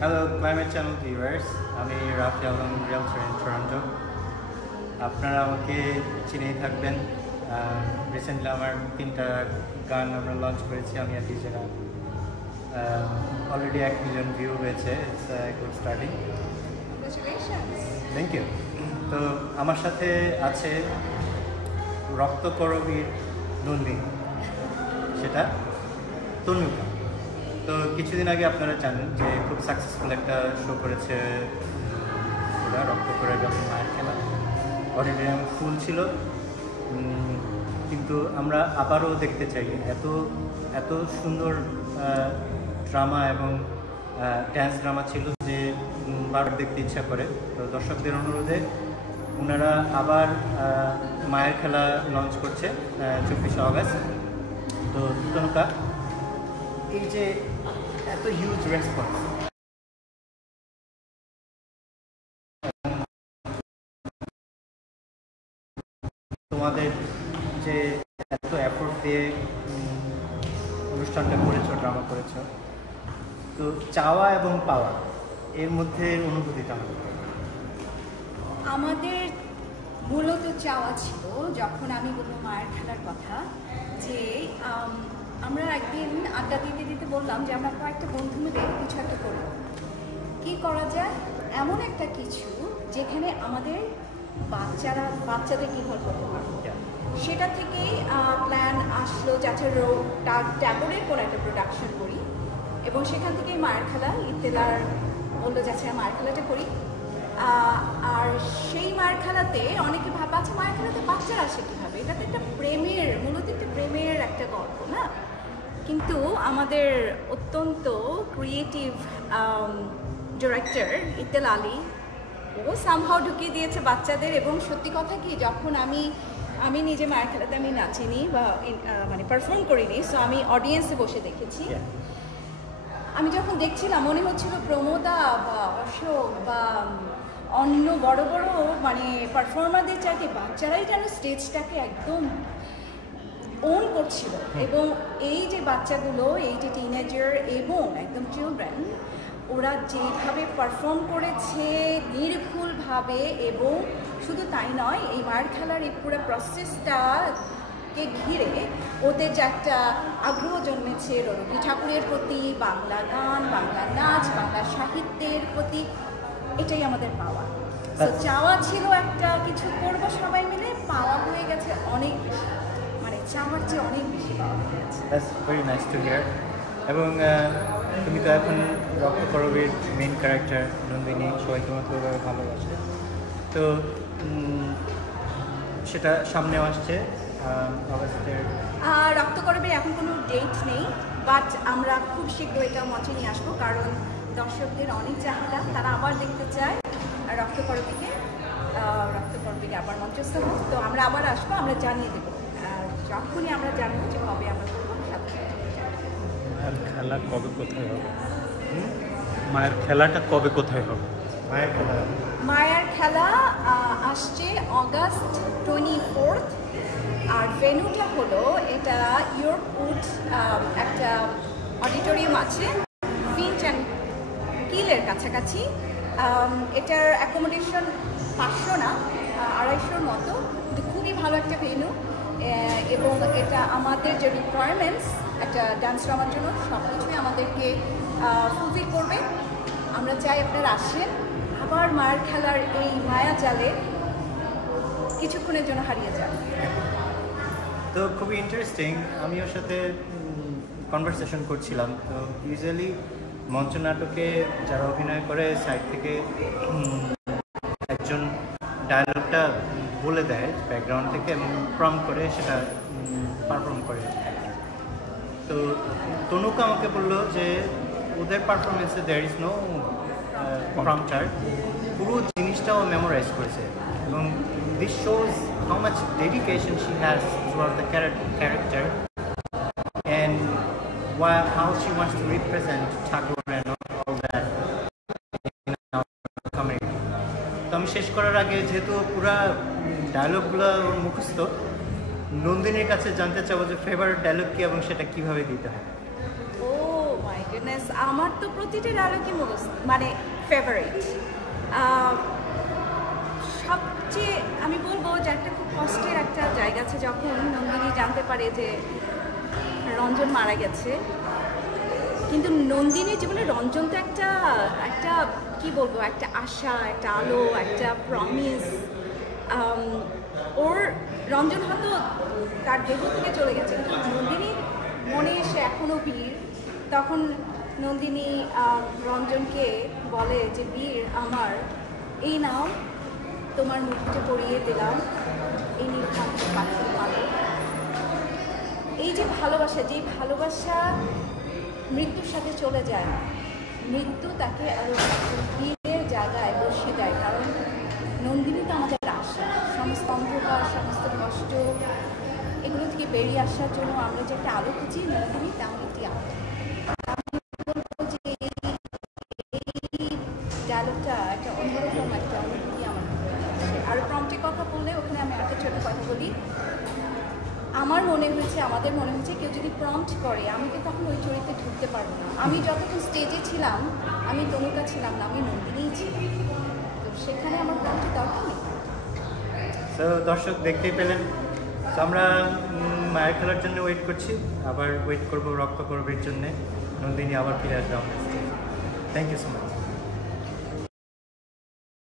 Hello climate channel viewers, আমি Rafi Alam, realtor in Toronto. আপনারা আমাকে চিনেই থাকবেন। রিসেন্টলি আমার 3টা গান আমরা লঞ্চ করেছি, আমি আর ডিজেরা। অলরেডি 1 মিলিয়ন ভিউ হয়েছে। It's good starting. Thank you. তো আমার সাথে আছে রক্তকরবীর নন্দিনী, সেটা তনুকা। তো কিছুদিন আগে আপনারা জানেন যে খুব সাকসেসফুল একটা শো করেছে ওরা, রক্তকরবী মায়ের খেলা। অডিটোরিয়াম ফুল ছিল, কিন্তু আমরা আবারও দেখতে চাই। এত এত সুন্দর ড্রামা এবং ড্যান্স ড্রামা ছিল যে বারবার দেখতে ইচ্ছা করে। তো দর্শকদের অনুরোধে ওনারা আবার মায়ের খেলা লঞ্চ করছে 24শে অগস্ট। তো তনুকা, এই যে এত হিউজ রেসপন্স, তোমাদের যে এত এফোর্ট দিয়ে অনুষ্ঠানটা করেছো, ড্রামা করেছো, তো চাওয়া এবং পাওয়া এর মধ্যে অনুভূতিটা আমাদের মূলত চাওয়া ছিল, যখন আমি বলবো মায়ের খেলার কথা, যে আমরা একদিন আড্ডা দিতে দিতে বললাম যে আমরা কয়েকটা বন্ধু মিলে কিছু একটা করব। কী করা যায়? এমন একটা কিছু যেখানে আমাদের বাচ্চাদের ইনভলভ করতে পারবো। সেটা থেকেই প্ল্যান আসলো যাতে ট্যাগরের কোনো একটা প্রোডাকশন করি, এবং সেখান থেকেই মায়ের খেলা ইত্তেলার বললো যাচ্ছে মায়ের খেলাটা করি। আর সেই মায়ের খেলাতে অনেকে ভাবে আছে মায়ের খেলাতে বাচ্চারা আসে কীভাবে, এটা তো একটা প্রেমের, মূলত একটা প্রেমের একটা গল্প না। কিন্তু আমাদের অত্যন্ত ক্রিয়েটিভ ডিরেক্টর ইত্তেল আলী, ও সামহাও ঢুকিয়ে দিয়েছে বাচ্চাদের। এবং সত্যি কথা কি, যখন আমি নিজে মায়ের খেলাতে আমি নাচিনি বা মানে পারফর্ম করিনি, সো আমি অডিয়েন্সে বসে দেখেছি। আমি যখন দেখছিলাম মনে হচ্ছিল প্রমোদা বা অশোক বা অন্য বড় বড় মানে পারফর্মারদের চাইতে বাচ্চারাই যেন স্টেজটাকে একদম ওন করছিল। এবং এই যে বাচ্চাগুলো, এই যে টিনেজার এবং একদম চিলড্রেন, ওরা যেভাবে পারফর্ম করেছে নির্ভুলভাবে, এবং শুধু তাই নয়, এই মায়ের খেলার এই পুরো প্রসেসটাকে ঘিরে ওদের যে একটা আগ্রহ জন্মেছে রবি ঠাকুরের প্রতি, বাংলা গান, বাংলা নাচ, বাংলা সাহিত্যের প্রতি, এটাই আমাদের পাওয়া। তো চাওয়া ছিল একটা কিছু করবো সবাই মিলে, পাওয়া হয়ে গেছে অনেক বেশি, মানে চাওয়ার চেয়ে অনেক বেশি পাওয়া হয়ে গেছে। That's very nice to here. এবং তুমি তো এখন রক্তকরবীর মেইন ক্যারেক্টার নন্দিনী, সবাই তোমাকে ওইভাবে ভালোবাসে। তো সেটা সামনেও আসছে অগস্টের। রক্তকরবীর এখন কোনো ডেট নেই, বাট আমরা খুব শীঘ্র এটা মঞ্চে নিয়ে আসবো, কারণ দর্শকদের অনেক চাহিদা, তারা আবার দেখতে চায় রক্তকরবীকে আবার মঞ্চস্থ হোক। তো আমরা আবার আসবো, আমরা জানিয়ে দেবো, যখনই আমরা জানবো যে কবে আমরা করবো। মায়ের খেলা কবে কোথায় হবে? মায়ের খেলাটা কবে কোথায় হবে? মায়ের খেলা আসছে অগাস্ট 24, আর ভেন্যুটা হলো এটা ইয়র্কউড, একটা অডিটোরিয়াম আছে ফিঞ্চ অ্যান্ড কিলের কাছাকাছি। এটার অ্যাকোমোডেশন 500 না 250-র মতো, কিন্তু খুবই ভালো একটা ভেন্যু। এবং এটা আমাদের যে রিকোয়ারমেন্টস একটা ডান্স ড্রামার জন্য সব কিছুই আমাদেরকে ফুলফিল করবে। আমরা চাই আপনারা আসেন, আবার মায়ের খেলার এই মায়া জালে কিছুক্ষণের জন্য হারিয়ে যান। তো খুবই ইন্টারেস্টিং। আমি ওর সাথে কনভারসেশন করছিলাম। তো ইউজুয়ালি মঞ্চ নাটকে যারা অভিনয় করে সাইড থেকে একজন ডায়লগটা বলে দেয় ব্যাকগ্রাউন্ড থেকে, এবং প্রম্পট করে সেটা পারফর্ম করে। তো তনুকা আমাকে বললো যে ওদের পারফরমেন্সে দেয়ার ইজ নো প্রম্পটার, পুরো জিনিসটাও মেমোরাইজ করেছে। এবং this shows how much dedication she has throughout the character and how she wants to represent Tagore and all that in our community. তো আমি শেষ করার আগে, যেহেতু পুরা ডায়লগগুলো মুখস্থ, নন্দিনীর কাছে জানতে চাবো যে ফেভারিট ডায়লগ কি এবং সেটা কিভাবে দিতে হয়। ও মাই গড, গুডনেস, আমার তো প্রতিটা ডায়লগই মানে ফেভারিট। সবচেয়ে আমি বলবো যে একটা খুব কষ্টের একটা জায়গা আছে যখন নন্দিনী জানতে পারে যে রঞ্জন মারা গেছে, কিন্তু নন্দিনীর জীবনে রঞ্জন তো একটা একটা কি বলবো, একটা আশা, একটা আলো, একটা প্রমিস। ওর রঞ্জন হয়তো তার দেহ থেকে চলে গেছে, কিন্তু নন্দিনীর মনে এসে এখনও বীর। তখন নন্দিনী রঞ্জনকে বলে যে বীর আমার, এই নাও তোমার মুখটা পরিয়ে দিলাম এই নীলকান্ত পাখির মালে। এই যে ভালোবাসা, যেই ভালোবাসা মৃত্যুর সাথে চলে যায় না, মৃত্যু তাকে আরও বীরের জায়গায় বসিয়ে দেয়। কারণ নন্দিনী তো আমাদের আশা, সমস্ত অন্ধকার, সমস্ত কষ্ট, এগুলো থেকে বেরিয়ে আসার জন্য আমরা যে একটা আলো খুঁজি, নন্দিনী তেমন একটি আলো। এই ডায়লগটা একটা অন্যরকম একটা অনুভূতি আমার আছে। আর প্রম্পটের কথা বললে ওখানে আমি একটা ছোটো কথা বলি। আমার মনে হয়েছে, আমাদের মনে হচ্ছে কেউ যদি প্রম্পট করে, আমি তো তখন ওই চরিত্রে ঢুকতে পারবো না। আমি যতক্ষণ স্টেজে ছিলাম আমি তনুকা ছিলাম না, আমি নন্দিনীই ছিলাম। তো সেখানে আমার প্রম্পটের দরকার নেই। তো দর্শক দেখতেই পেলেন। তো আমরা মায়ের খেলার জন্য ওয়েট করছি, আবার ওয়েট করবো রক্ত করবের জন্যে। নন্দিনী আবার ফিরে আসবে আমাদের স্টেজে। Thank you so much.